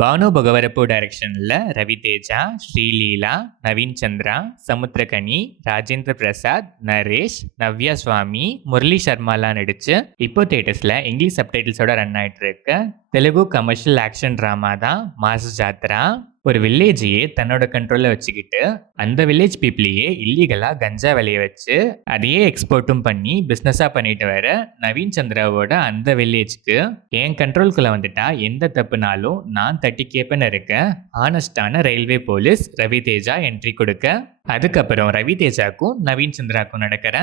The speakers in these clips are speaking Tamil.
பானு பகவரப்பு டைரக்ஷன்ல ரவிதேஜா, ஸ்ரீலீலா, நவீன் சந்திரா, சமுத்திரகனி, ராஜேந்திர பிரசாத், நரேஷ், நவ்யா சுவாமி, முரளி சர்மாலாம் நடிச்சு இப்போ தியேட்டர்ஸ்ல இங்கிலீஷ் சப்டைட்டில்ஸோட ரன் ஆயிட்டு இருக்கு தெலுங்கு கமர்ஷியல் ஆக்ஷன் டிராமா தான் மாஸ் ஜாத்ரா. ஒரு வில்லேஜையே தன்னோட கண்ட்ரோல்ல வச்சுக்கிட்டு அந்த வில்லேஜ் பீப்புளையே இல்லீகலா கஞ்சா விளைய வச்சு அதையே எக்ஸ்போர்ட்டும் பண்ணி பிஸ்னஸா பண்ணிட்டு வர நவீன் சந்திராவோட அந்த வில்லேஜ்க்கு என் கண்ட்ரோல்குள்ள வந்துட்டா எந்த தப்புனாலும் நான் தட்டி கேப்பன்னு இருக்க ஆனஸ்டான ரயில்வே போலீஸ் ரவிதேஜா என்ட்ரி கொடுக்க, அதுக்கப்புறம் ரவிதேஜாக்கும் நவீன் சந்திராக்கும் நடக்கிற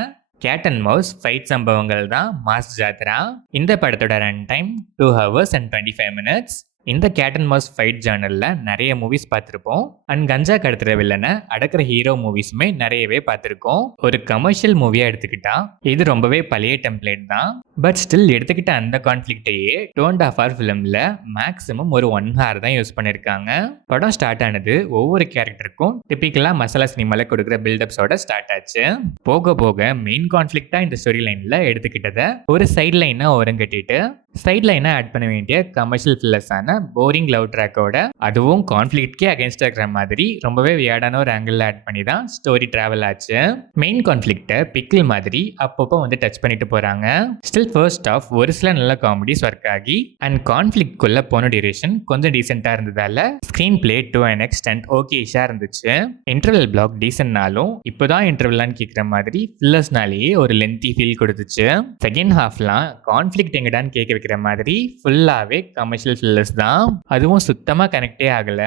கேட் அண்ட் மவுஸ் ஃபைட் சம்பவங்கள் தான் மாஸ் ஜாத்ரா. இந்த படத்தோட run time 2 hours and 25 minutes. இந்த கேட் அண்ட் மவுஸ் ஃபைட் ஜானர்ல நிறைய மூவிஸ் பார்த்துருப்போம் அண்ட் கஞ்சா கடத்துற வில்லனை அடக்கிற ஹீரோ மூவிஸுமே நிறையவே பார்த்துருக்கோம். ஒரு கமர்ஷியல் மூவியா எடுத்துக்கிட்டா இது ரொம்பவே பழைய டெம்ப்ளேட் தான். பட் ஸ்டில் எடுத்துக்கிட்ட அந்த கான்ஃபிளிக்டையே 2.5 hour ஃபிலிம்ல மேக்ஸிமம் ஒரு 1 hour தான் யூஸ் பண்ணியிருக்காங்க. படம் ஸ்டார்ட் ஆனது ஒவ்வொரு கேரக்டருக்கும் டிப்பிக்கலா மசாலா சினிமால கொடுக்குற பில்டப்ஸோட ஸ்டார்ட் ஆச்சு. போக போக மெயின் கான்ஃபிளிக்டா இந்த ஸ்டோரி லைன்ல எடுத்துக்கிட்டதை ஒரு சைட் லைனா ஓரங்கட்டிட்டு சைட் லைனா ஆட் பண்ண வேண்டிய கமர்ஷியல் ஃபில்லர்ஸான போரிங் லவ் ட்ராக்கோட அதுவும் கான்ஃபிளிக்ட்கே அகேன்ஸ்டா இருக்கிற மாதிரி ரொம்பவே வியாடான ஒரு ஆங்கிள் ஆட் பண்ணி தான் ஸ்டோரி டிராவல் ஆச்சு. மெயின் கான்ஃபிளிக்ட்டை பிக்கிள் மாதிரி அப்பப்போ வந்து டச் பண்ணிட்டு போறாங்க. ஸ்டில் ஃபர்ஸ்ட் ஆஃப் ஒரு சில நல்ல காமெடிஸ் ஒர்க் ஆகி அண்ட் கான்ஃபிளிக்ட்குள்ள போன டியூரேஷன் கொஞ்சம் டீசென்டா இருந்ததால screenplay to an extent ஓகேஷா இருந்துச்சு. இன்டர்வல் பிளாக் டீசென்ட்னாலும் இப்போதான் இன்டர்வல்லான்னு கேட்குற மாதிரி ஃபில்லர்ஸ்னாலேயே ஒரு லென்த்தி ஃபீல் கொடுத்துச்சு. செகண்ட் ஹாஃப்லாம் கான்ஃபிளிக்ட் எங்கடான்னு கேட்க வைக்கிற மாதிரி ஃபுல்லாவே கமர்ஷியல் ஃபில்லர்ஸ் தான். அதுவும் சுத்தமா கனெக்டே ஆகல.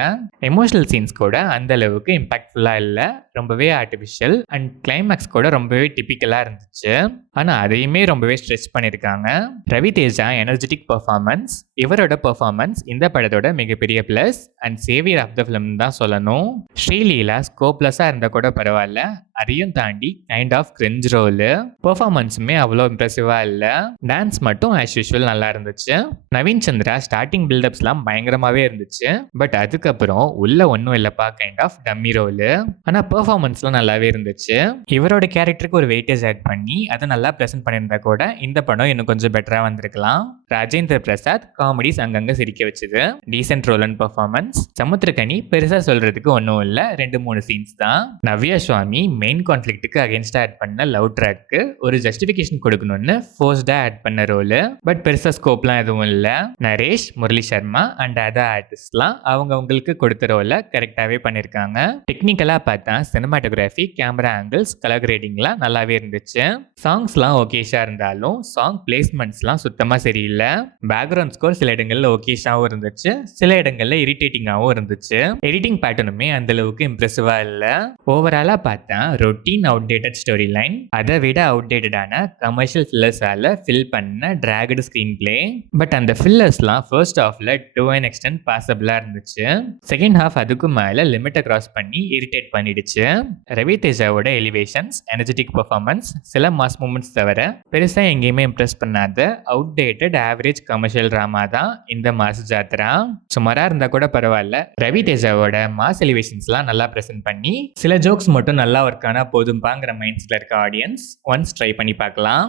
எமோஷனல் சீன்ஸ் கூட அந்த அளவுக்கு இம்பாக்ட்ஃபுல்லா இல்ல, ரொம்பவே ஆர்டிஃபிஷியல் அண்ட் கிளைமேக்ஸ் கூட ரொம்பவே டிபிக்கலா இருந்துச்சு. ஆனா அதையுமே ரொம்பவே ஸ்ட்ரெச் பண்ணியிருக்காங்க. ரவிதேஜா எனர்ஜெட்டிக் பெர்ஃபார்மன்ஸ், இவரோட பெர்ஃபார்மன்ஸ் இந்த படத்தோட மிகப்பெரிய plus and saviour of the film தான் சொல்லணும். ஸ்ரீலீலா ஸ்கோப்லெஸ்ஸா இருந்தா கூட பரவாயில்ல, அதையும் தாண்டி கைண்ட் ஆஃப் கிரிஞ்ச் ரோலு. பெர்ஃபார்மன்ஸுமே அவ்வளோ இம்ப்ரெசிவா இல்ல. டான்ஸ் மட்டும் ஆஸ் யூஷுவல் நல்லா இருந்துச்சு. நவீன் சந்திரா ஸ்டார்டிங் பில்டப்ஸ்லாம் பயங்கரமாவே இருந்துச்சு. பட் அதுக்கப்புறம் உள்ள ஒன்றும் இல்லப்பா கைண்ட் ஆஃப் டம்மி ரோலு. ஆனா பெர்ஃபார்மன்ஸ்லாம் நல்லாவே இருந்துச்சு. இவரோட கேரக்டருக்கு ஒரு வெயிட்டேஜ் ஆட் பண்ணி அதை நல்லா ப்ரெசென்ட் பண்ணியிருந்தா கூட இந்த படம் இன்னும் கொஞ்சம் பெட்டரா வந்திருக்கலாம். ராஜேந்திர பிரசாத் காமெடிஸ் அங்கங்க சிரிக்க வச்சுது. Decent role and performance. Samuthirakani பெருசா சொல்றதுக்கு ஒன்றும் இல்லை, 2-3 சீன்ஸ் தான். நவ்யா சுவாமி மெயின் கான்ஃபிளிக்ட்டுக்கு அகேன்ஸ்டா ஆட் பண்ண லவ் ட்ராக்கு ஒரு ஜஸ்டிஃபிகேஷன் கொடுக்கணும்னு ஃபோர்ஸ்டா ஆட் பண்ண ரோலு. பட் பெருசா ஸ்கோப்லாம் எதுவும் இல்லை. நரேஷ், முரளி சர்மா அண்ட் அதர் ஆர்டிஸ்ட்லாம் அவங்களுக்கு கொடுத்த ரோலை கரெக்டாகவே பண்ணியிருக்காங்க. டெக்னிக்கலாக பார்த்தா சினிமாட்டோகிராஃபி, கேமரா ஆங்கிள்ஸ், கலர் கிரேடிங்லாம் நல்லாவே இருந்துச்சு. சாங்ஸ்லாம் ஓகேஷா இருந்தாலும் சாங் பிளேஸ்மெண்ட்ஸ்லாம் சுத்தமாக சரியில்லை. பேக்ரவுண்ட் ஸ்கோர் சில இடங்கள்ல ஓகேஷாவும் இருந்துச்சு, சில இடங்கள்ல இரிட்டேட்டிங்காகவும் இருந்துச்சு. எடிட்டிங் பேட்டர்னுமே அந்த அளவுக்கு இம்ப்ரெசிவா இல்லை. ஓவராலாக பார்த்தா ரொட்டீன் அவுடேட்டட் ஸ்டோரி லைன், அதை விட அவுடேட்டடான கமர்ஷியல் ஃபில்லர்ஸால ஃபில் பண்ண டிராகடு ஸ்க்ரீன் பிளே. பட் அந்த ஃபில்லர்ஸ்லாம் ஃபர்ஸ்ட் ஹாஃப்ல டு அன் எக்ஸ்டென்ட் பாசபிளா இருந்துச்சு. செகண்ட் ஹாஃப் அதுக்கு மேல லிமிட்டை கிராஸ் பண்ணி இரிட்டேட் பண்ணிடுச்சு. ரவிதேஜாவோட எலிவேஷன்ஸ், எனர்ஜெட்டிக் பெர்ஃபார்மன்ஸ், சில மாஸ் மூமெண்ட்ஸ் தவிர பெருசா எங்கேயுமே இம்ப்ரெஸ் பண்ணாத அவுடேட்டட் ஆவரேஜ் கமர்ஷியல் டிராமா தான் இந்த மாஸ் ஜாத்ரா. சுமாரா இருந்தா கூட பரவாயில்ல, ரவிதேஜாவோட மாஸ் எலிவேஷன்ஸ்லாம் நல்லா ப்ரெசென்ட் பண்ணி சில ஜோக்ஸ் மட்டும் நல்லா ஒர்க் ஆனா போதும்பாங்கிற மைண்ட் செட்ல இருக்க ஆடியன்ஸ் ஒன்ஸ் ட்ரை பண்ணி பார்க்கலாம்.